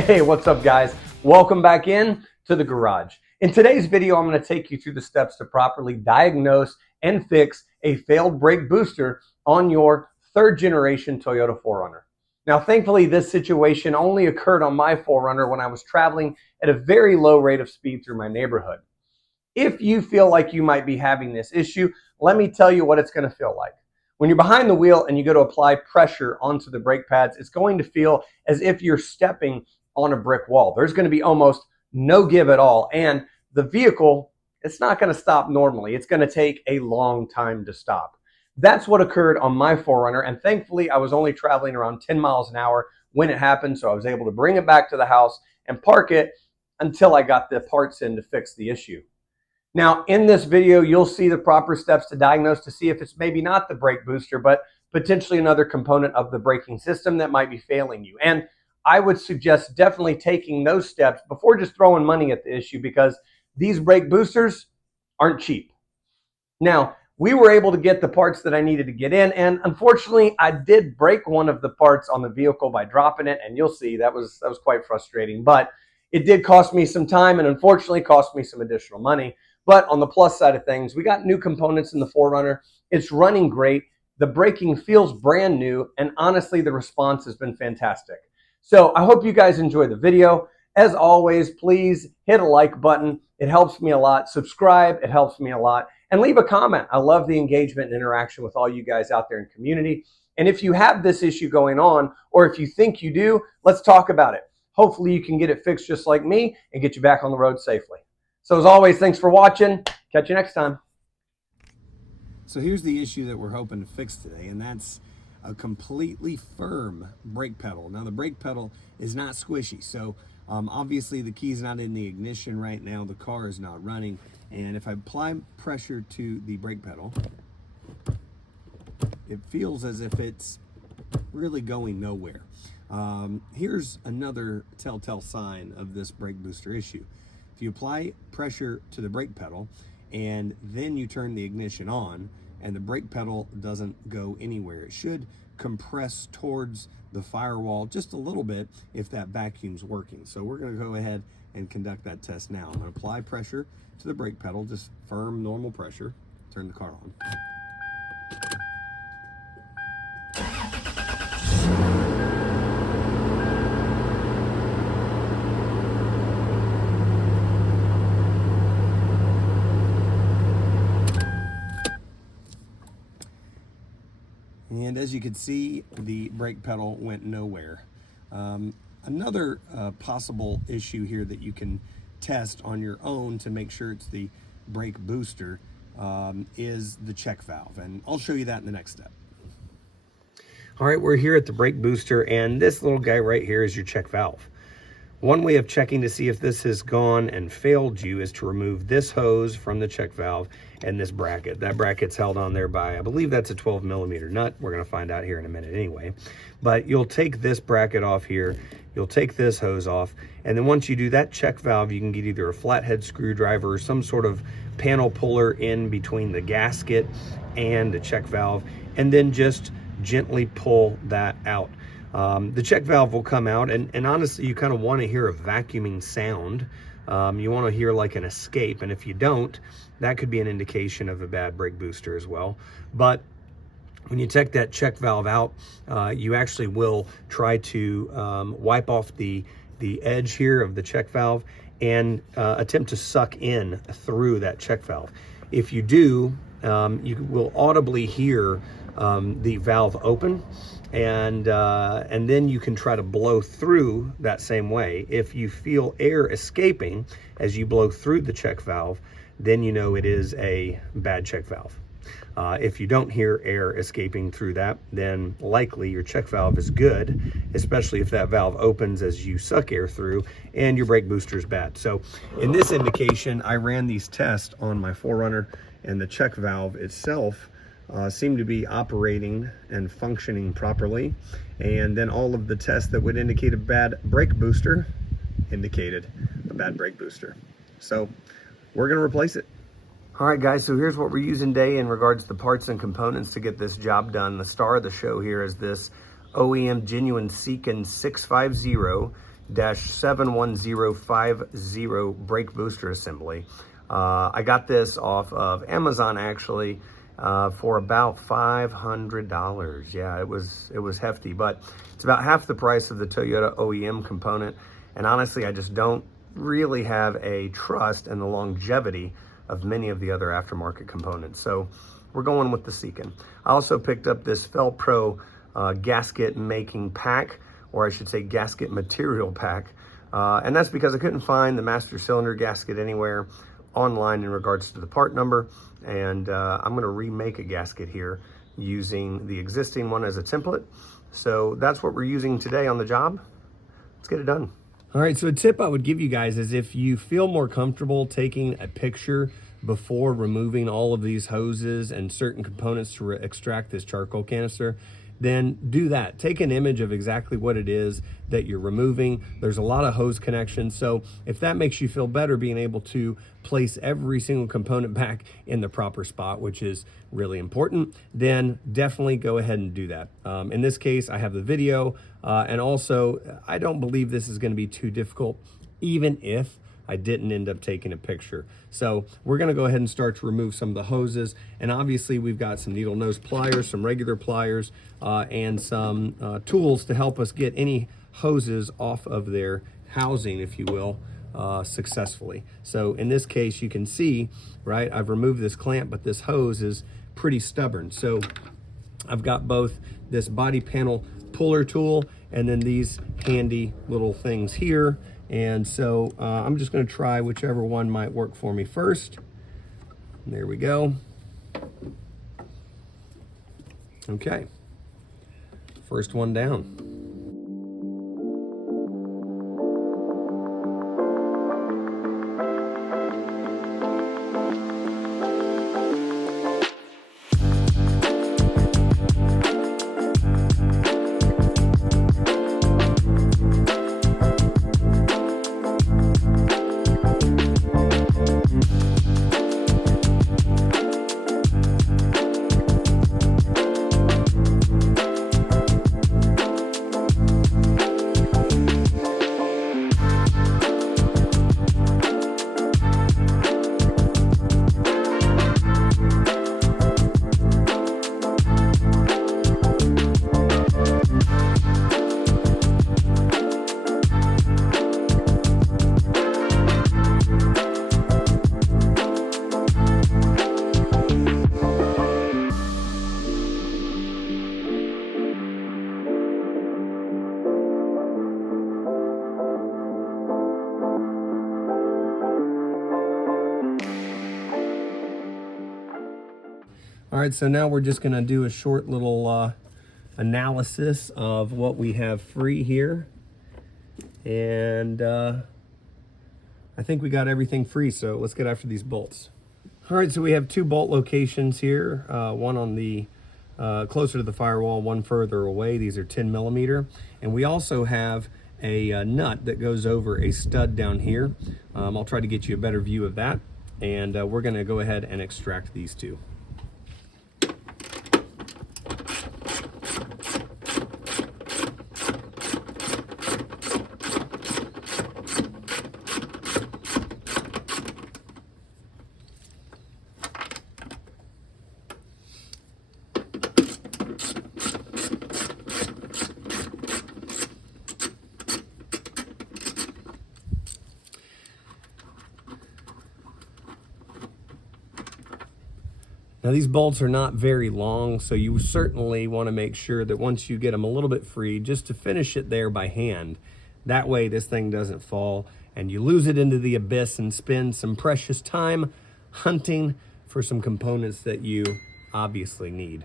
Hey, what's up guys? Welcome back in to the garage. In today's video, I'm going to take you through the steps to properly diagnose and fix a failed brake booster on your third generation Toyota 4Runner. Now, thankfully, this situation only occurred on my 4Runner when I was traveling at a very low rate of speed through my neighborhood. If you feel like you might be having this issue, let me tell you what it's going to feel like. When you're behind the wheel and you go to apply pressure onto the brake pads, it's going to feel as if you're stepping on a brick wall. There's going to be almost no give at all. And the vehicle, it's not going to stop normally. It's going to take a long time to stop. That's what occurred on my 4Runner. And thankfully, I was only traveling around 10 miles an hour when it happened. So I was able to bring it back to the house and park it until I got the parts in to fix the issue. Now, in this video, you'll see the proper steps to diagnose to see if it's maybe not the brake booster, but potentially another component of the braking system that might be failing you. And I would suggest definitely taking those steps before just throwing money at the issue, because these brake boosters aren't cheap. Now, we were able to get the parts that I needed to get in, and unfortunately, I did break one of the parts on the vehicle by dropping it, and you'll see that was quite frustrating. But it did cost me some time and unfortunately cost me some additional money. But on the plus side of things, we got new components in the 4Runner. It's running great. The braking feels brand new. And honestly, the response has been fantastic. So I hope you guys enjoy the video. As always, please hit a like button. It helps me a lot. Subscribe. It helps me a lot. And leave a comment. I love the engagement and interaction with all you guys out there in community. And if you have this issue going on, or if you think you do, let's talk about it. Hopefully you can get it fixed just like me and get you back on the road safely. So as always, thanks for watching. Catch you next time. So here's the issue that we're hoping to fix today, and that's a completely firm brake pedal. Now the brake pedal is not squishy, so obviously the key's not in the ignition right now, the car is not running, and if I apply pressure to the brake pedal, it feels as if it's really going nowhere. Here's another telltale sign of this brake booster issue. If you apply pressure to the brake pedal and then you turn the ignition on and the brake pedal doesn't go anywhere, it should compress towards the firewall just a little bit if that vacuum's working. So we're going to go ahead and conduct that test now. I'm going to apply pressure to the brake pedal, just firm, normal pressure, turn the car on. And as you can see, the brake pedal went nowhere. Another possible issue here that you can test on your own to make sure it's the brake booster is the check valve. And I'll show you that in the next step. All right, we're here at the brake booster, and this little guy right here is your check valve. One way of checking to see if this has gone and failed you is to remove this hose from the check valve and this bracket. That bracket's held on there by, I believe that's a 12mm nut. We're gonna find out here in a minute anyway. But you'll take this bracket off here, you'll take this hose off, and then once you do that check valve, you can get either a flathead screwdriver or some sort of panel puller in between the gasket and the check valve, and then just gently pull that out. The check valve will come out, and honestly, you kind of want to hear a vacuuming sound. You want to hear like an escape, and if you don't, that could be an indication of a bad brake booster as well. But when you take that check valve out, you actually will try to wipe off the edge here of the check valve and attempt to suck in through that check valve. If you do, you will audibly hear the valve open, and then you can try to blow through that same way. If you feel air escaping as you blow through the check valve, then you know it is a bad check valve. If you don't hear air escaping through that, then likely your check valve is good, especially if that valve opens as you suck air through and your brake booster is bad. So in this indication, I ran these tests on my 4Runner, and the check valve itself seemed to be operating and functioning properly, and then all of the tests that would indicate a bad brake booster indicated a bad brake booster. So we're going to replace it. All right, guys, so here's what we're using today in regards to the parts and components to get this job done. The star of the show here is this OEM genuine SEIKEN 650 71050 brake booster assembly. I got this off of Amazon actually for about $500. Yeah, it was hefty, but it's about half the price of the Toyota OEM component. And honestly, I just don't really have a trust in the longevity of many of the other aftermarket components. So we're going with the SEIKEN. I also picked up this FEL-PRO gasket making pack, or I should say gasket material pack. And that's because I couldn't find the master cylinder gasket anywhere online in regards to the part number. And I'm gonna remake a gasket here using the existing one as a template. So that's what we're using today on the job. Let's get it done. All right, so a tip I would give you guys is if you feel more comfortable taking a picture before removing all of these hoses and certain components to extract this charcoal canister, then do that. Take an image of exactly what it is that you're removing. There's a lot of hose connections, so if that makes you feel better being able to place every single component back in the proper spot, which is really important, then definitely go ahead and do that. In this case, I have the video, and also I don't believe this is going to be too difficult, even if I didn't end up taking a picture. So we're gonna go ahead and start to remove some of the hoses. And obviously we've got some needle nose pliers, some regular pliers, and some tools to help us get any hoses off of their housing, if you will, successfully. So in this case, you can see, right, I've removed this clamp, but this hose is pretty stubborn. So I've got both this body panel puller tool and then these handy little things here. And so I'm just going to try whichever one might work for me first. There we go. Okay, first one down. All right, so now we're just gonna do a short little analysis of what we have free here. And I think we got everything free, so let's get after these bolts. All right, so we have two bolt locations here, one on the closer to the firewall, one further away. These are 10 millimeter. And we also have a nut that goes over a stud down here. I'll try to get you a better view of that. And we're gonna go ahead and extract these two. Now these bolts are not very long, so you certainly want to make sure that once you get them a little bit free, just to finish it there by hand. That way this thing doesn't fall and you lose it into the abyss and spend some precious time hunting for some components that you obviously need.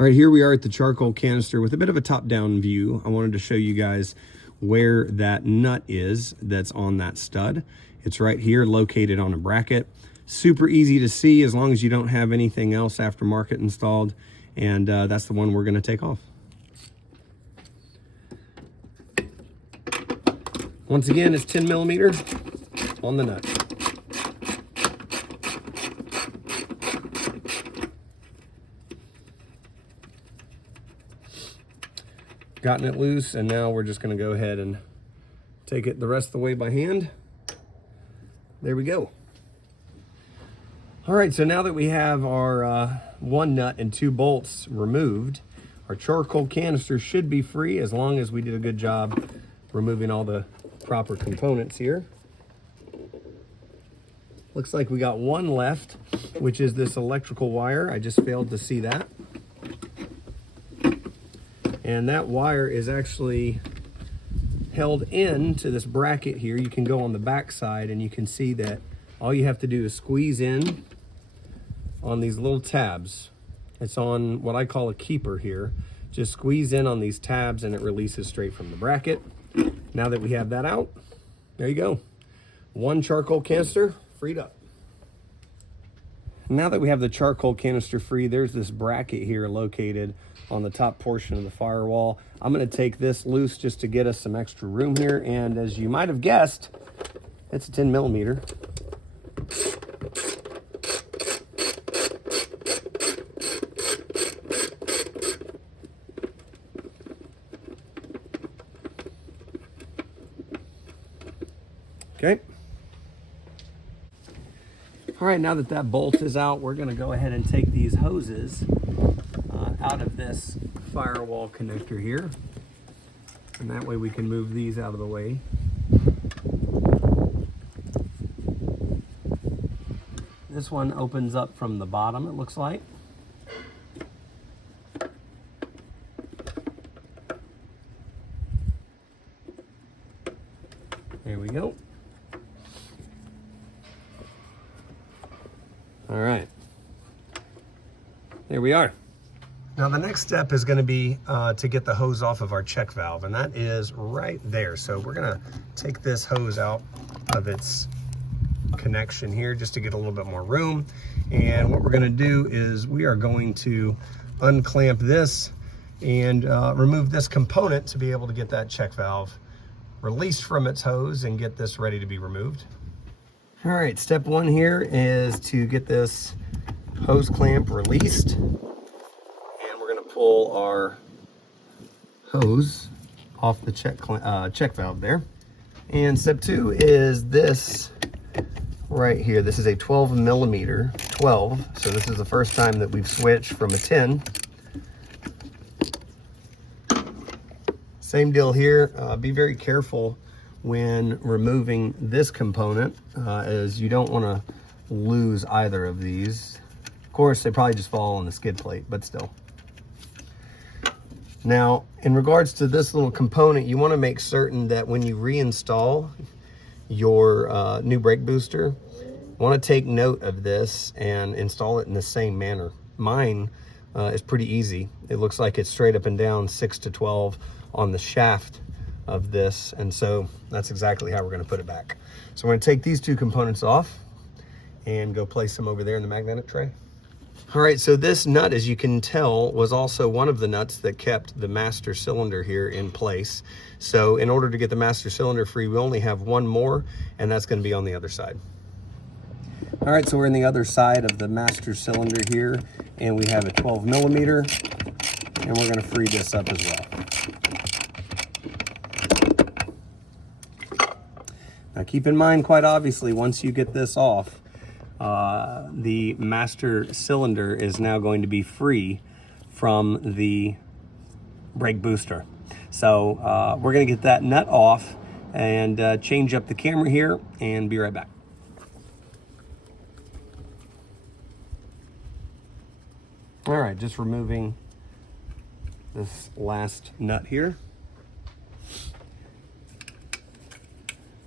All right, here we are at the charcoal canister with a bit of a top-down view. I wanted to show you guys where that nut is that's on that stud. It's right here, located on a bracket. Super easy to see as long as you don't have anything else aftermarket installed. And that's the one we're gonna take off. Once again, it's 10 millimeter on the nut. gotten it loose, and now we're just going to go ahead and take it the rest of the way by hand. There we go. All right, so now that we have our one nut and two bolts removed, our charcoal canister should be free as long as we did a good job removing all the proper components here. Looks like we got one left, which is this electrical wire. I just failed to see that. And that wire is actually held in to this bracket here. You can go on the back side and you can see that all you have to do is squeeze in on these little tabs. It's on what I call a keeper here. Just squeeze in on these tabs and it releases straight from the bracket. Now that we have that out, there you go. One charcoal canister freed up. Now that we have the charcoal canister free, there's this bracket here located on the top portion of the firewall. I'm going to take this loose just to get us some extra room here. And as you might have guessed, it's a 10 millimeter. Okay. All right, now that that bolt is out, we're going to go ahead and take these hoses out of this firewall connector here. And that way we can move these out of the way. This one opens up from the bottom, it looks like. There we go. All right, there we are. Now the next step is going to be to get the hose off of our check valve, and that is right there. So we're going to take this hose out of its connection here just to get a little bit more room. And what we're going to do is we are going to unclamp this and remove this component to be able to get that check valve released from its hose and get this ready to be removed. All right, step one here is to get this hose clamp released. And we're gonna pull our hose off the check valve there. And step two is this right here. This is a 12 millimeter, 12. So this is the first time that we've switched from a 10. Same deal here. Be very careful when removing this component, as you don't want to lose either of these. Of course, they probably just fall on the skid plate, but still. Now, in regards to this little component, you want to make certain that when you reinstall your new brake booster, you want to take note of this and install it in the same manner. Mine is pretty easy. It looks like it's straight up and down 6 to 12 on the shaft of this, and so that's exactly how we're going to put it back. So we're going to take these two components off and go place them over there in the magnetic tray. All right, so this nut, as you can tell, was also one of the nuts that kept the master cylinder here in place. So in order to get the master cylinder free, we only have one more, and that's going to be on the other side. All right, so we're in the other side of the master cylinder here, and we have a 12 millimeter, and we're going to free this up as well. Now keep in mind, quite obviously, once you get this off, the master cylinder is now going to be free from the brake booster. So we're going to get that nut off and change up the camera here and be right back. All right, just removing this last nut here.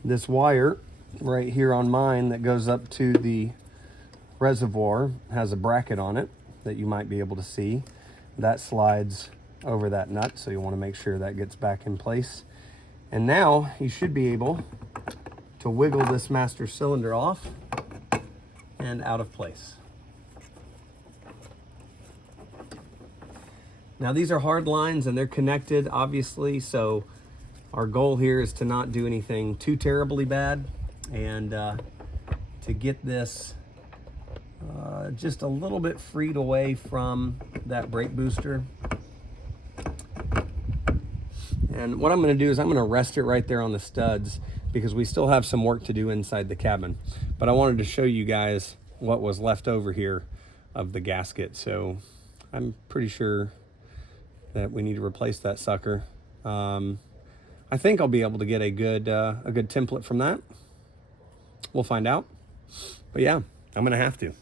This wire right here on mine that goes up to the reservoir has a bracket on it that you might be able to see. That slides over that nut, so you want to make sure that gets back in place. And now you should be able to wiggle this master cylinder off and out of place. Now these are hard lines and they're connected, obviously, so our goal here is to not do anything too terribly bad and to get this just a little bit freed away from that brake booster. And what I'm going to do is I'm going to rest it right there on the studs because we still have some work to do inside the cabin. But I wanted to show you guys what was left over here of the gasket. So I'm pretty sure that we need to replace that sucker. I think I'll be able to get a good template from that. We'll find out. But yeah, I'm going to have to.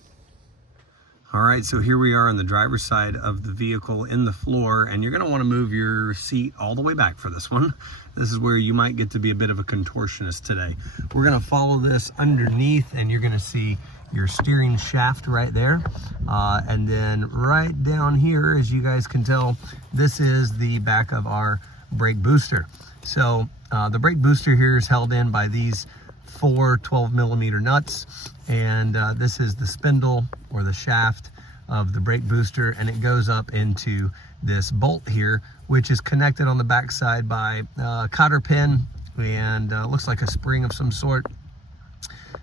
All right, so here we are on the driver's side of the vehicle in the floor, and you're gonna wanna move your seat all the way back for this one. This is where you might get to be a bit of a contortionist today. We're gonna follow this underneath, and you're gonna see your steering shaft right there. And then right down here, as you guys can tell, this is the back of our brake booster. So the brake booster here is held in by these 4 12mm nuts, and this is the spindle or the shaft of the brake booster, and it goes up into this bolt here, which is connected on the back side by a cotter pin and looks like a spring of some sort.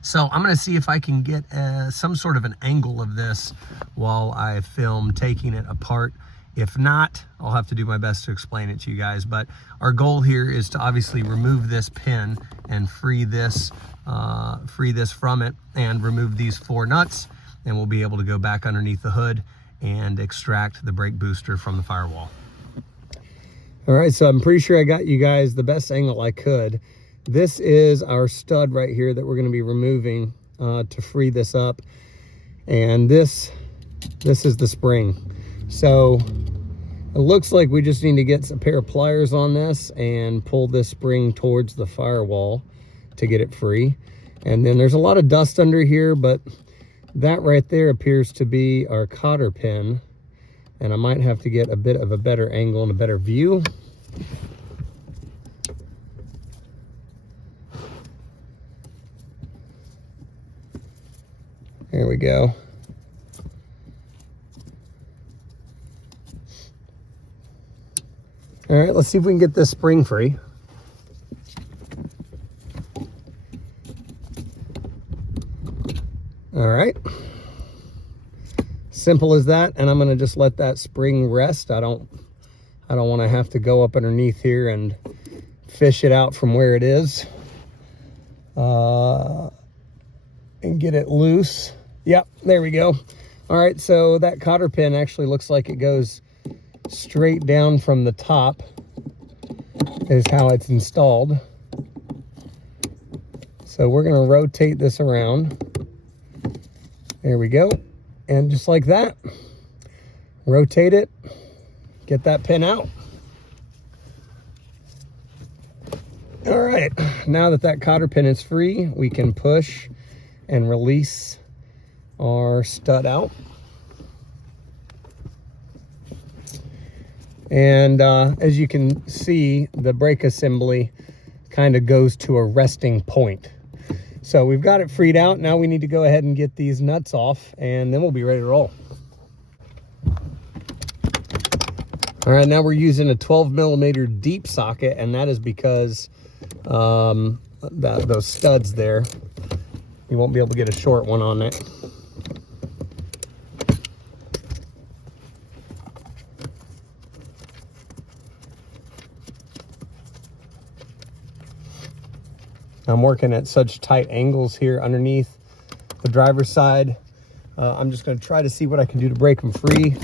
So I'm going to see if I can get some sort of an angle of this while I film taking it apart. If not, I'll have to do my best to explain it to you guys. But our goal here is to obviously remove this pin and free this from it, and remove these 4 nuts, and we'll be able to go back underneath the hood and extract the brake booster from the firewall. All right, so I'm pretty sure I got you guys the best angle I could. This is our stud right here that we're going to be removing to free this up, and this is the spring. So it looks like we just need to get a pair of pliers on this and pull this spring towards the firewall to get it free. And then there's a lot of dust under here, but that right there appears to be our cotter pin, and I might have to get a bit of a better angle and a better view. There we go. All right, let's see if we can get this spring free. All right, simple as that. And I'm gonna just let that spring rest. I don't want to have to go up underneath here and fish it out from where it is and get it loose. Yep, there we go. All right, so that cotter pin actually looks like it goes straight down from the top is how it's installed. So we're going to rotate this around. There we go. And just like that, rotate it, get that pin out. All right, now that that cotter pin is free, we can push and release our stud out. And as you can see, the brake assembly kind of goes to a resting point. So we've got it freed out. Now we need to go ahead and get these nuts off, and then we'll be ready to roll. All right, now we're using a 12mm deep socket, and that is because those studs there, you won't be able to get a short one on it. I'm working at such tight angles here underneath the driver's side. I'm just going to try to see what I can do to break them free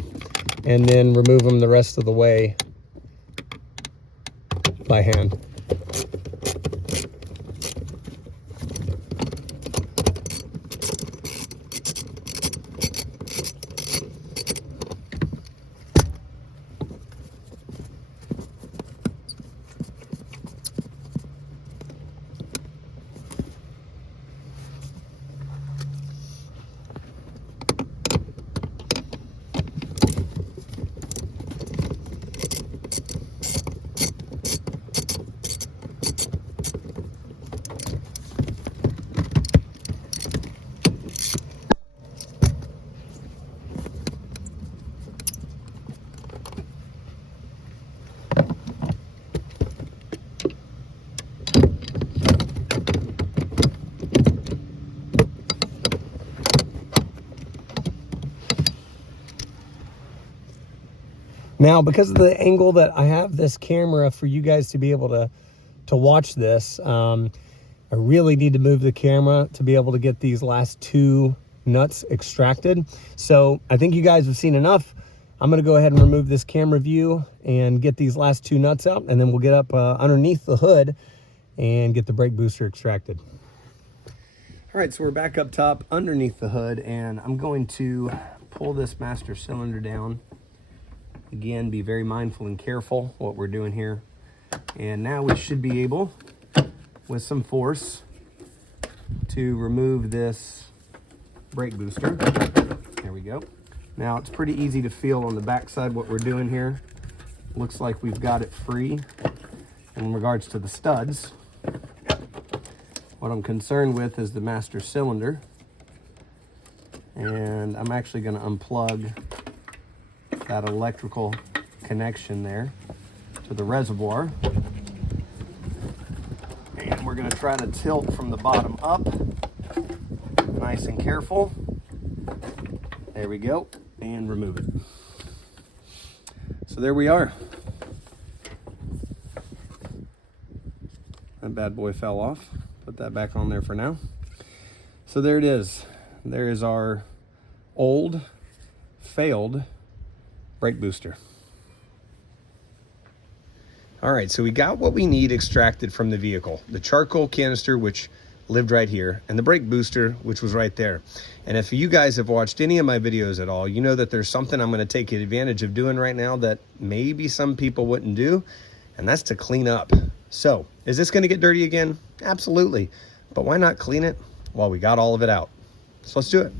and then remove them the rest of the way by hand. Now, because of the angle that I have this camera for you guys to be able to watch this, I really need to move the camera to be able to get these last two nuts extracted. So I think you guys have seen enough. I'm gonna go ahead and remove this camera view and get these last two nuts out, and then we'll get up underneath the hood and get the brake booster extracted. All right, so we're back up top underneath the hood, and I'm going to pull this master cylinder down. Again, be very mindful and careful what we're doing here. And now we should be able, with some force, to remove this brake booster. There we go. Now it's pretty easy to feel on the backside what we're doing here. Looks like we've got it free. In regards to the studs, what I'm concerned with is the master cylinder. And I'm actually going to unplug that electrical connection there to the reservoir. And we're going to try to tilt from the bottom up. Nice and careful. There we go. And remove it. So there we are. That bad boy fell off. Put that back on there for now. So there it is. There is our old, failed brake booster. All right, so we got what we need extracted from the vehicle. The charcoal canister, which lived right here, and the brake booster, which was right there. And if you guys have watched any of my videos at all, you know that there's something I'm gonna take advantage of doing right now that maybe some people wouldn't do, and that's to clean up. So, is this gonna get dirty again? Absolutely. But why not clean it while we got all of it out? So let's do it.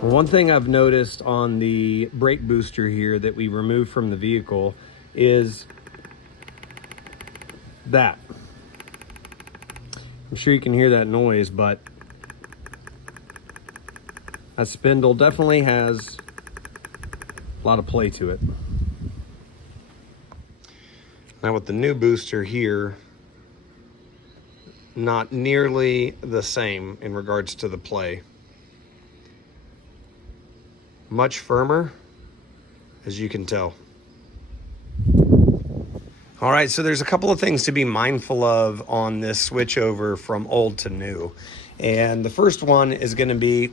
One thing I've noticed on the brake booster here that we removed from the vehicle is that. I'm sure you can hear that noise, but that spindle definitely has a lot of play to it. Now with the new booster here, not nearly the same in regards to the play. Much firmer, as you can tell. All right, so there's a couple of things to be mindful of on this switch over from old to new. And the first one is going to be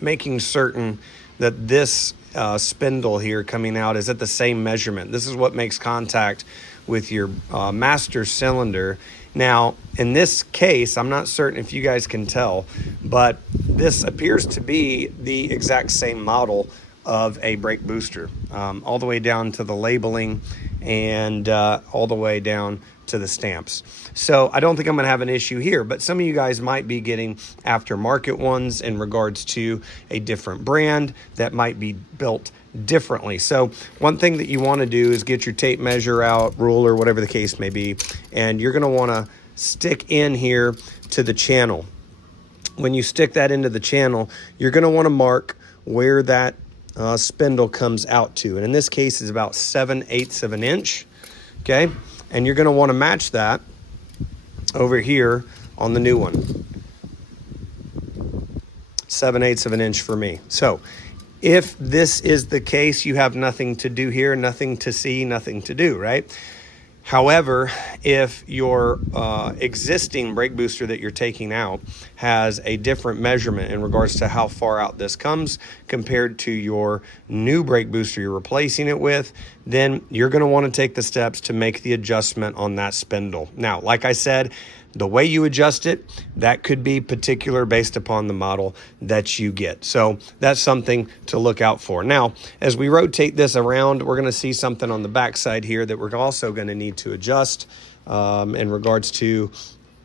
making certain that this spindle here coming out is at the same measurement. This is what makes contact with your master cylinder. Now, in this case, I'm not certain if you guys can tell, but this appears to be the exact same model of a brake booster, all the way down to the labeling and all the way down to the stamps. So I don't think I'm going to have an issue here, but some of you guys might be getting aftermarket ones in regards to a different brand that might be built differently. So one thing that you want to do is get your tape measure out, ruler, whatever the case may be, and you're going to want to stick in here to the channel. When you stick that into the channel, you're going to want to mark where that spindle comes out to, and in this case is about 7/8 of an inch. Okay, and you're going to want to match that over here on the new one. 7/8 of an inch for me. So if this is the case, you have nothing to do here, nothing to see, nothing to do, right? However, if your existing brake booster that you're taking out has a different measurement in regards to how far out this comes compared to your new brake booster you're replacing it with, then you're going to want to take the steps to make the adjustment on that spindle. Now, like I said, the way you adjust it, that could be particular based upon the model that you get. So that's something to look out for. Now, as we rotate this around, we're going to see something on the back side here that we're also going to need to adjust in regards to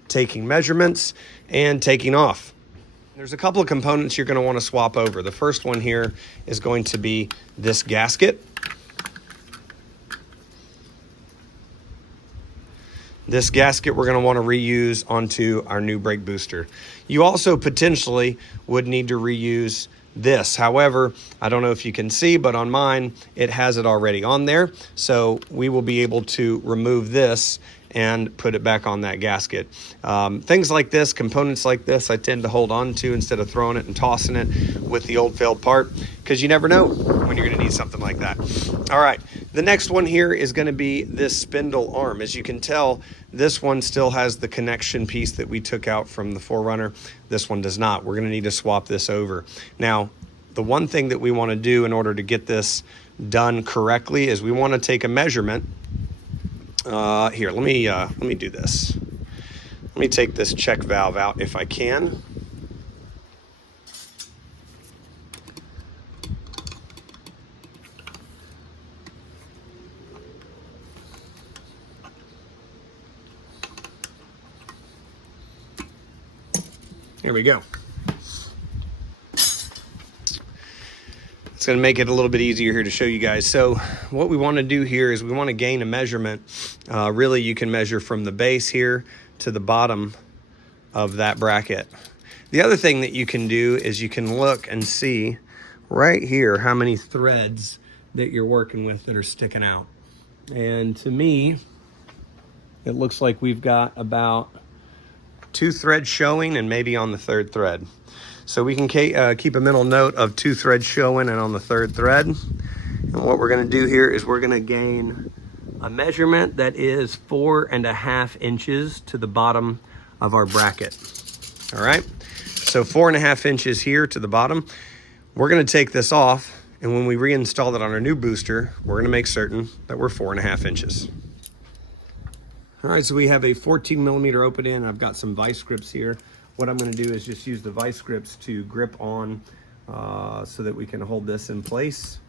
taking measurements and taking off. There's a couple of components you're going to want to swap over. The first one here is going to be this gasket. This gasket we're going to want to reuse onto our new brake booster. You also potentially would need to reuse this. However, I don't know if you can see, but on mine, it has it already on there. So we will be able to remove this and put it back on that gasket. Things like this, components like this, I tend to hold on to instead of throwing it and tossing it with the old failed part, because you never know when you're gonna need something like that. All right, the next one here is gonna be this spindle arm. As you can tell, this one still has the connection piece that we took out from the 4Runner. This one does not. We're gonna need to swap this over. Now, the one thing that we wanna do in order to get this done correctly is we wanna take a measurement. Here, let me do this. Let me take this check valve out if I can. There we go. It's going to make it a little bit easier here to show you guys. So what we want to do here is we want to gain a measurement. Really, you can measure from the base here to the bottom of that bracket. The other thing that you can do is you can look and see right here how many threads that you're working with that are sticking out. And to me, it looks like we've got about 2 threads showing and maybe on the 3rd thread. So we can keep a mental note of 2 threads showing and on the 3rd thread. And what we're gonna do here is we're gonna gain a measurement that is 4.5 inches to the bottom of our bracket. All right, so 4.5 inches here to the bottom. We're gonna take this off, and when we reinstall it on our new booster, we're gonna make certain that we're 4.5 inches. All right, so we have a 14 millimeter open end. I've got some vice grips here. What I'm going to do is just use the vice grips to grip on so that we can hold this in place.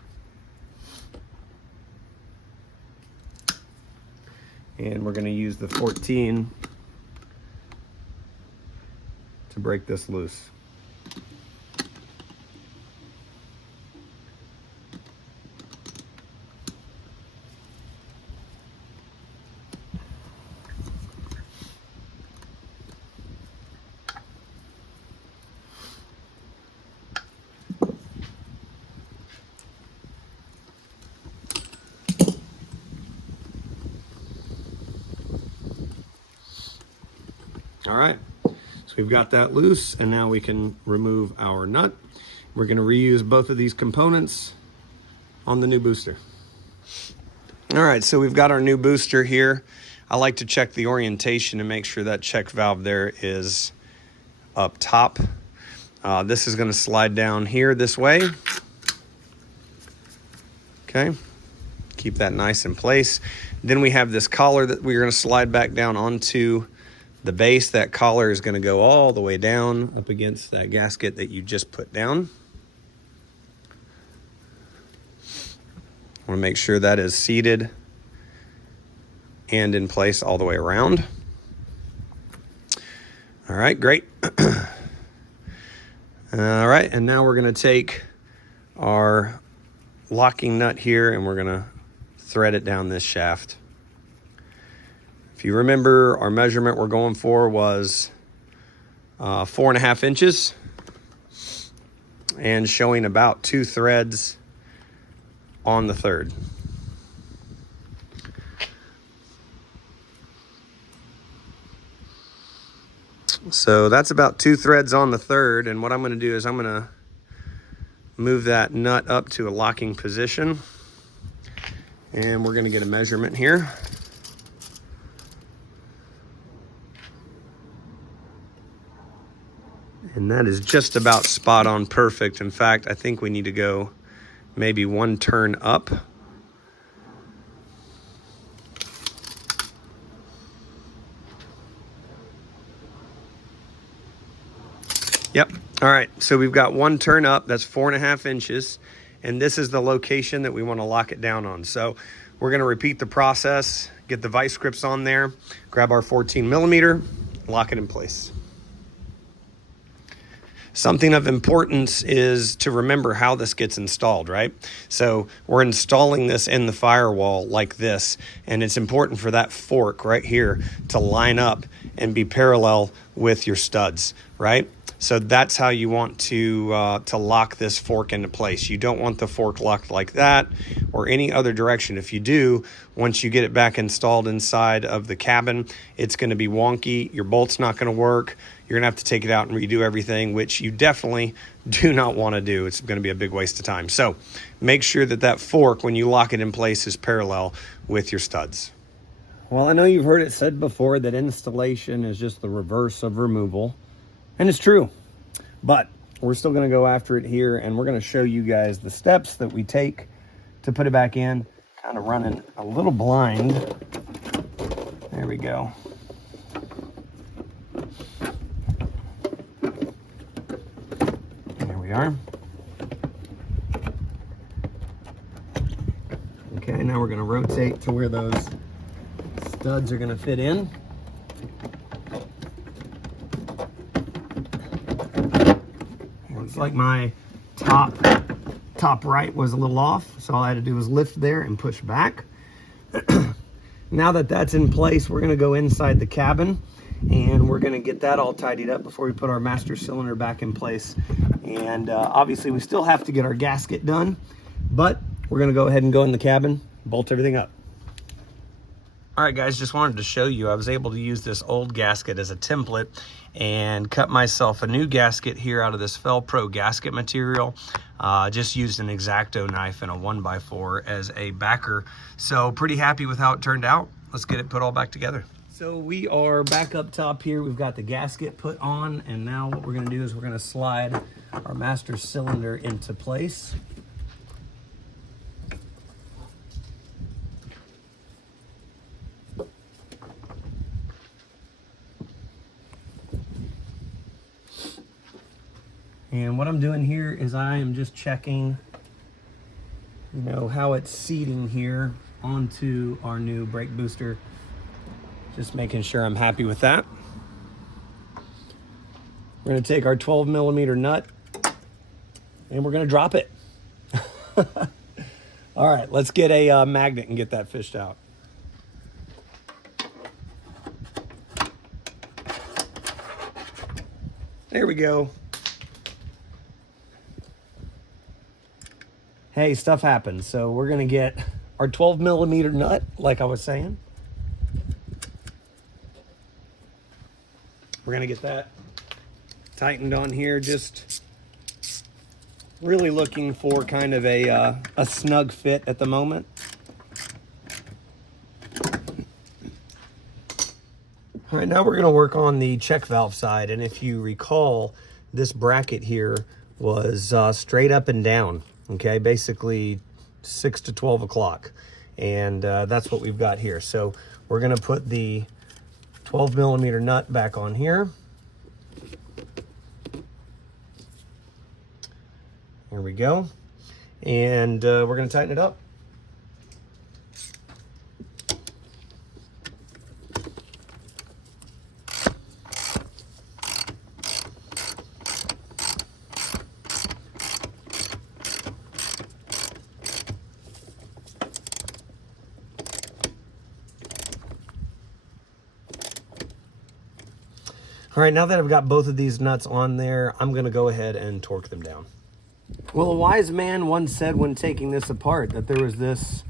And we're going to use the 14 to break this loose. All right, so we've got that loose, and now we can remove our nut. We're going to reuse both of these components on the new booster. All right, so we've got our new booster here. I like to check the orientation and make sure that check valve there is up top. This is going to slide down here this way. Okay, keep that nice in place. Then we have this collar that we're going to slide back down onto the base. That collar is going to go all the way down up against that gasket that you just put down. I want to make sure that is seated and in place all the way around. All right, great. All right, and now we're going to take our locking nut here and we're going to thread it down this shaft. If you remember, our measurement we're going for was 4.5 inches and showing about 2 threads on the 3rd. So that's about 2 threads on the 3rd, and what I'm going to do is I'm going to move that nut up to a locking position, and we're going to get a measurement here. And that is just about spot on perfect. In fact, I think we need to go maybe 1 turn up. Yep. All right, so we've got one turn up, that's 4.5 inches, and this is the location that we want to lock it down on. So we're going to repeat the process, get the vice grips on there, grab our 14 millimeter, lock it in place. Something of importance is to remember how this gets installed, right? So we're installing this in the firewall like this, and it's important for that fork right here to line up and be parallel with your studs, right? So that's how you want to lock this fork into place. You don't want the fork locked like that or any other direction. If you do, once you get it back installed inside of the cabin, it's going to be wonky. Your bolt's not going to work. You're going to have to take it out and redo everything, which you definitely do not want to do. It's going to be a big waste of time. So make sure that that fork, when you lock it in place, is parallel with your studs. Well, I know you've heard it said before that installation is just the reverse of removal. And it's true, but we're still going to go after it here, and we're going to show you guys the steps that we take to put it back in. Kind of running a little blind. There we go. There we are. Okay, now we're going to rotate to where those studs are going to fit in. Looks like my top right was a little off, so all I had to do was lift there and push back. Now that that's in place, we're going to go inside the cabin and we're going to get that all tidied up before we put our master cylinder back in place. And obviously we still have to get our gasket done, but we're going to go ahead and go in the cabin, bolt everything up. All right, guys, just wanted to show you I was able to use this old gasket as a template and cut myself a new gasket here out of this FEL-PRO gasket material. Just used an X-Acto knife and a 1x4 as a backer. So pretty happy with how it turned out. Let's get it put all back together. So we are back up top here. We've got the gasket put on, and now what we're gonna do is we're gonna slide our master cylinder into place. And what I'm doing here is I am just checking, you know, how it's seating here onto our new brake booster. Just making sure I'm happy with that. We're gonna take our 12 millimeter nut and we're gonna drop it. All right, let's get a magnet and get that fished out. There we go. Hey, stuff happens. So we're gonna get our 12 millimeter nut, like I was saying. We're gonna get that tightened on here, just really looking for kind of a snug fit at the moment. All right, now we're gonna work on the check valve side. And if you recall, this bracket here was straight up and down. Okay, basically 6 to 12 o'clock. And that's what we've got here. So we're gonna put the 12 millimeter nut back on here. Here we go. And we're gonna tighten it up. All right, now that I've got both of these nuts on there, I'm gonna go ahead and torque them down. Well, a wise man once said when taking this apart that there was this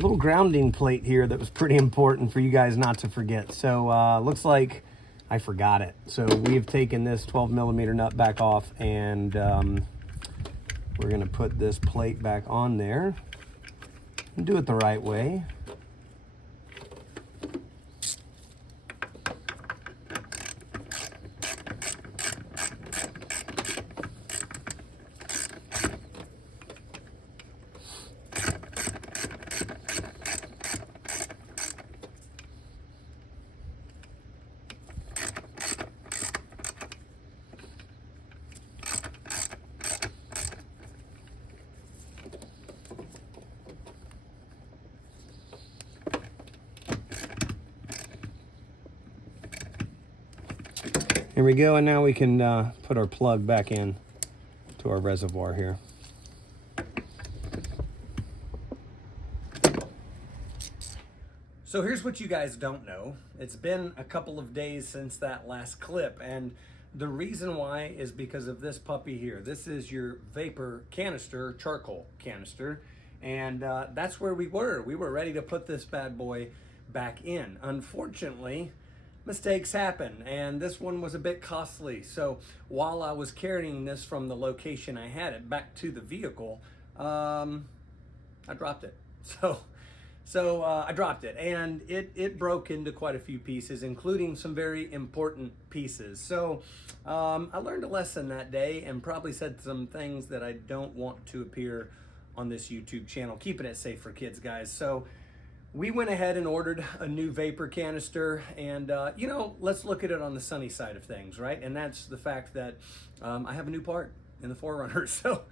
little grounding plate here that was pretty important for you guys not to forget. So looks like I forgot it. So we've taken this 12 millimeter nut back off, and we're gonna put this plate back on there and do it the right way. Here we go, and now we can put our plug back in to our reservoir here. So here's what you guys don't know. It's been a couple of days since that last clip, and the reason why is because of this puppy here. This is your vapor canister, charcoal canister, and that's where we were. We were ready to put this bad boy back in. Unfortunately, mistakes happen, and this one was a bit costly. So while I was carrying this from the location I had it back to the vehicle, I dropped it. So I dropped it, and it broke into quite a few pieces, including some very important pieces. So I learned a lesson that day and probably said some things that I don't want to appear on this YouTube channel. Keeping it safe for kids, guys. So we went ahead and ordered a new vapor canister, and you know, let's look at it on the sunny side of things, right? And that's the fact that I have a new part in the 4Runner, so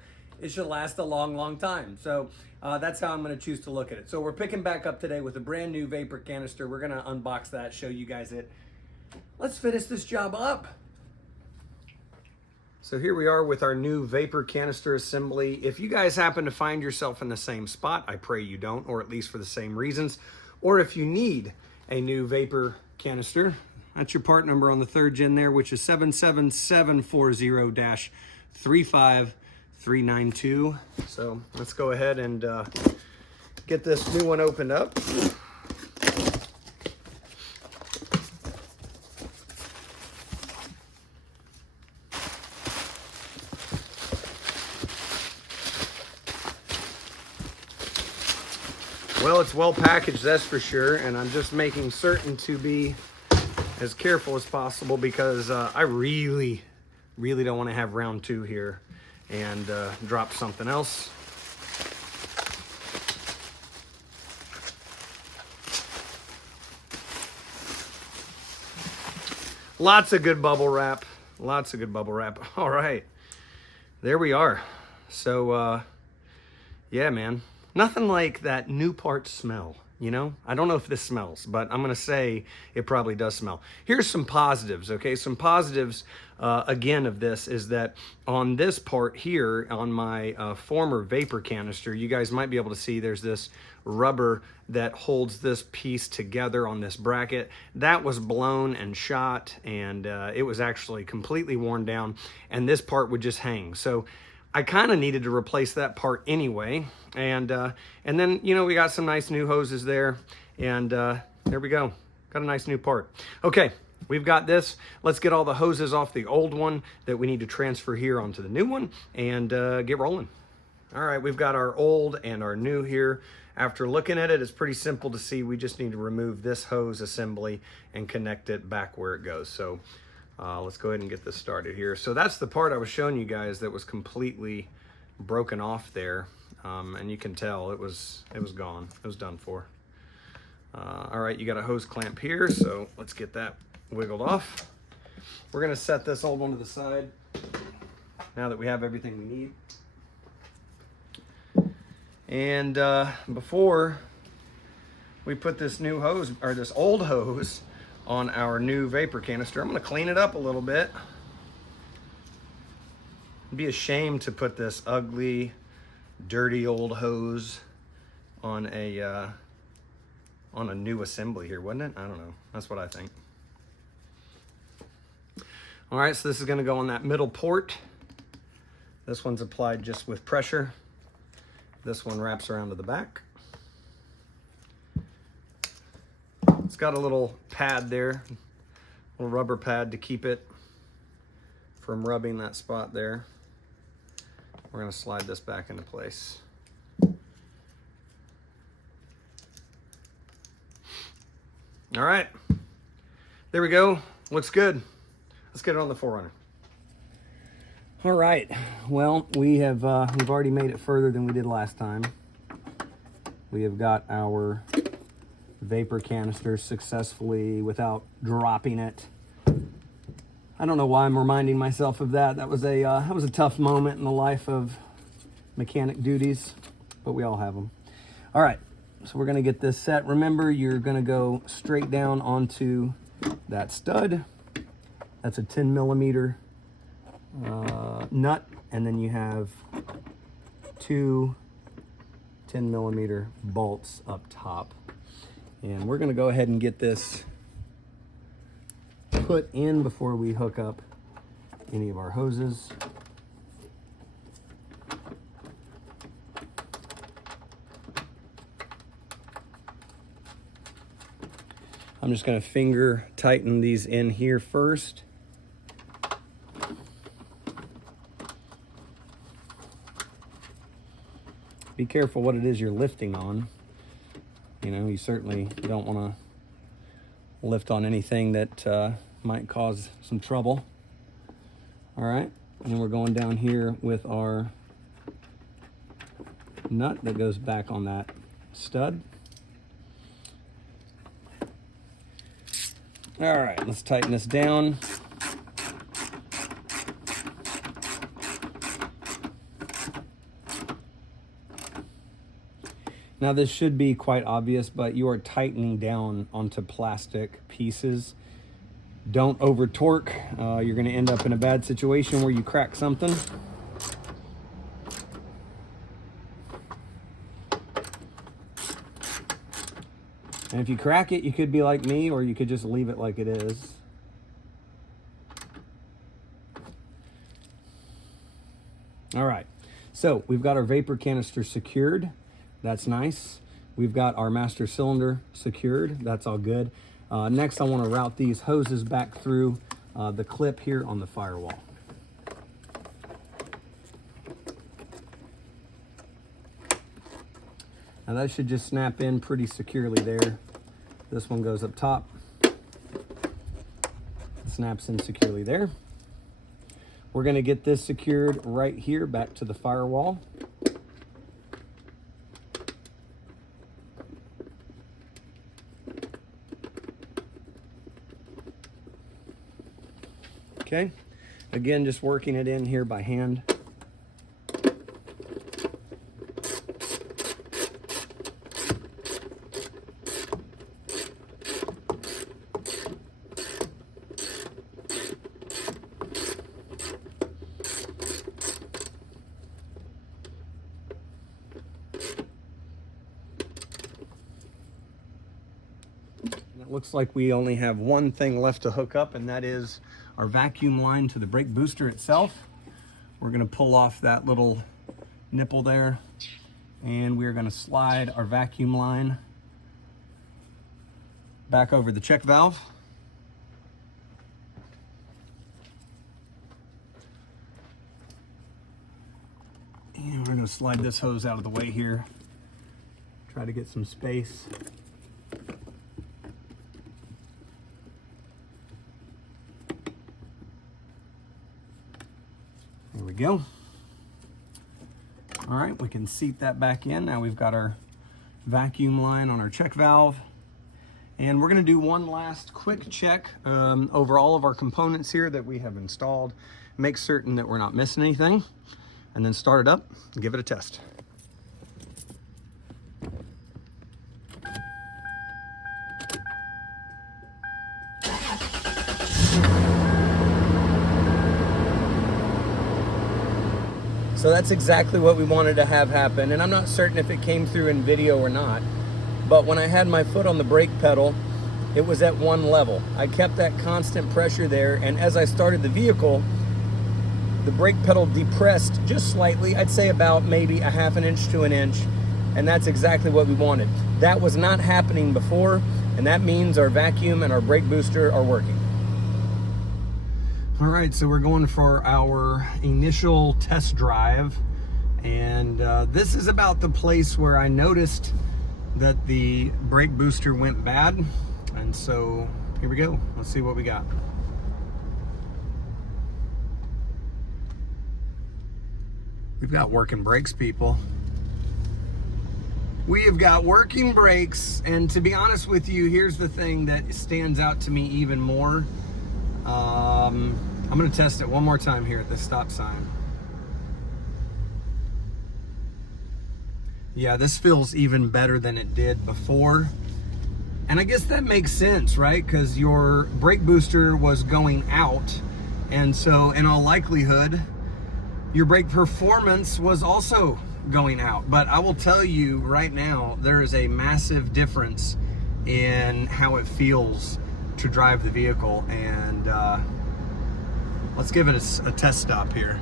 it should last a long, long time. So that's how I'm gonna choose to look at it. So we're picking back up today with a brand new vapor canister. We're gonna unbox that, show you guys it. Let's finish this job up. So here we are with our new vapor canister assembly. If you guys happen to find yourself in the same spot, I pray you don't, or at least for the same reasons, or if you need a new vapor canister, that's your part number on the 3rd gen there, which is 77740-35392. So let's go ahead and get this new one opened up. Well, it's well packaged, that's for sure, and I'm just making certain to be as careful as possible because I really don't want to have round 2 here and drop something else. Lots of good bubble wrap. Lots of good bubble wrap. All right, there we are. So, yeah, man. Nothing like that new part smell, you know? I don't know if this smells, but I'm gonna say it probably does smell. Here's some positives, okay? Some positives, again, of this is that on this part here, on my former vapor canister, you guys might be able to see there's this rubber that holds this piece together on this bracket. That was blown and shot, and it was actually completely worn down, and this part would just hang. So I kind of needed to replace that part anyway, and then, you know, we got some nice new hoses there, and there we go. Got a nice new part. Okay, we've got this. Let's get all the hoses off the old one that we need to transfer here onto the new one and get rolling. All right, we've got our old and our new here. After looking at it, it's pretty simple to see. We just need to remove this hose assembly and connect it back where it goes. So let's go ahead and get this started here. So that's the part I was showing you guys that was completely broken off there, and you can tell it was gone. It was done for. All right, you got a hose clamp here, so let's get that wiggled off. We're gonna set this old one to the side now that we have everything we need. And before we put this new hose, or this old hose, on our new vapor canister, I'm gonna clean it up a little bit. It'd be a shame to put this ugly, dirty old hose on a new assembly here, wouldn't it? I don't know. That's what I think. All right, so this is gonna go on that middle port. This one's applied just with pressure. This one wraps around to the back. It's got a little pad there, a little rubber pad to keep it from rubbing that spot there. We're gonna slide this back into place. All right, there we go. Looks good. Let's get it on the 4Runner. All right, well, we've already made it further than we did last time. We have got our vapor canister successfully without dropping it. I don't know why I'm reminding myself of that. That was a tough moment in the life of mechanic duties, but we all have them. All right, so we're gonna get this set. Remember, you're gonna go straight down onto that stud, That's a 10 millimeter nut, and then you have two 10 millimeter bolts up top. And we're gonna go ahead and get this put in before we hook up any of our hoses. I'm just gonna finger tighten these in here first. Be careful what it is you're lifting on. You know, you certainly don't want to lift on anything that might cause some trouble. All right, and then we're going down here with our nut that goes back on that stud. All right, let's tighten this down. Now this should be quite obvious, but you are tightening down onto plastic pieces. Don't over torque. You're gonna end up in a bad situation where you crack something. And if you crack it, you could be like me, or you could just leave it like it is. All right, so we've got our vapor canister secured. That's nice. We've got our master cylinder secured. That's all good. Next, I want to route these hoses back through the clip here on the firewall. Now that should just snap in pretty securely there. This one goes up top. It snaps in securely there. We're going to get this secured right here back to the firewall. Okay, again, just working it in here by hand. It looks like we only have one thing left to hook up, and that is our vacuum line to the brake booster itself. We're gonna pull off that little nipple there, and we're gonna slide our vacuum line back over the check valve. And we're gonna slide this hose out of the way here. Try to get some space. There we go. All right, we can seat that back in. Now we've got our vacuum line on our check valve. And we're gonna do one last quick check over all of our components here that we have installed. Make certain that we're not missing anything, and then start it up and give it a test. So that's exactly what we wanted to have happen. And I'm not certain if it came through in video or not, but when I had my foot on the brake pedal, it was at one level. I kept that constant pressure there, and as I started the vehicle, the brake pedal depressed just slightly. I'd say about maybe a ½ inch to an inch, and that's exactly what we wanted. That was not happening before, and that means our vacuum and our brake booster are working. All right, so we're going for our initial test drive, and this is about the place where I noticed that the brake booster went bad, and so here we go. Let's see what we got. We've got working brakes, people. We have got working brakes, and to be honest with you, here's the thing that stands out to me even more. I'm gonna test it one more time here at the stop sign. Yeah, this feels even better than it did before. And I guess that makes sense, right? Because your brake booster was going out. And so in all likelihood, your brake performance was also going out. But I will tell you right now, there is a massive difference in how it feels to drive the vehicle. And let's give it a test stop here.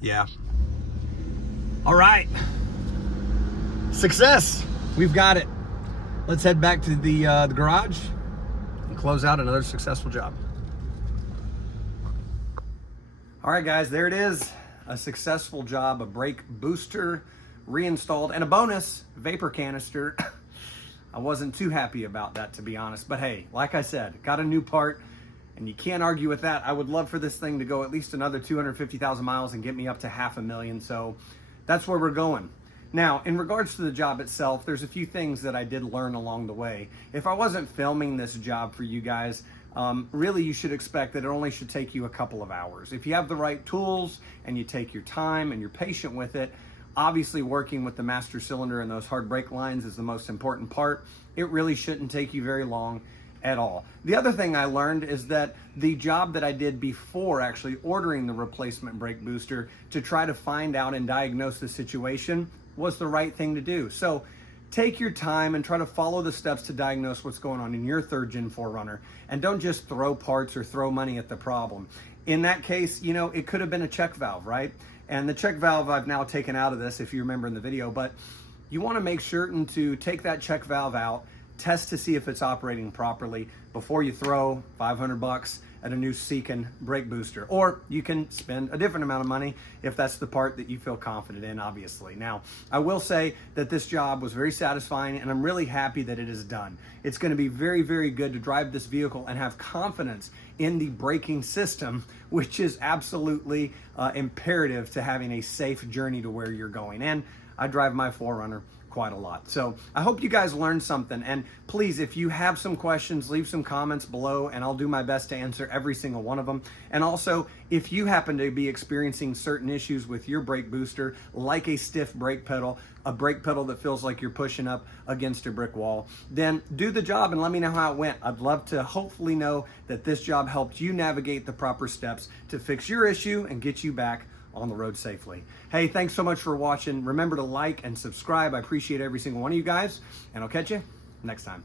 Yeah. All right. Success. We've got it. Let's head back to the garage and close out another successful job. All right, guys, there it is. A successful job, a brake booster reinstalled, and a bonus, vapor canister. I wasn't too happy about that, to be honest. But hey, like I said, got a new part, and you can't argue with that. I would love for this thing to go at least another 250,000 miles and get me up to 500,000. So that's where we're going. Now, in regards to the job itself, there's a few things that I did learn along the way. If I wasn't filming this job for you guys, really you should expect that it only should take you a couple of hours. If you have the right tools and you take your time and you're patient with it, obviously working with the master cylinder and those hard brake lines is the most important part. It really shouldn't take you very long at all. The other thing I learned is that the job that I did before actually ordering the replacement brake booster to try to find out and diagnose the situation was the right thing to do. So take your time and try to follow the steps to diagnose what's going on in your third gen 4Runner, and don't just throw parts or throw money at the problem. In that case, you know, it could have been a check valve, right? And the check valve I've now taken out of this, if you remember in the video, but you want to make certain to take that check valve out, test to see if it's operating properly before you throw 500 bucks at a new SEIKEN brake booster. Or you can spend a different amount of money if that's the part that you feel confident in, obviously. Now, I will say that this job was very satisfying, and I'm really happy that it is done. It's going to be very, very good to drive this vehicle and have confidence in the braking system, which is absolutely imperative to having a safe journey to where you're going. And I drive my 4Runner quite a lot. So I hope you guys learned something, and please, if you have some questions, leave some comments below and I'll do my best to answer every single one of them. And also, if you happen to be experiencing certain issues with your brake booster, like a stiff brake pedal, a brake pedal that feels like you're pushing up against a brick wall, then do the job and let me know how it went. I'd love to hopefully know that this job helped you navigate the proper steps to fix your issue and get you back on the road safely. Hey, thanks so much for watching. Remember to like and subscribe. I appreciate every single one of you guys, and I'll catch you next time.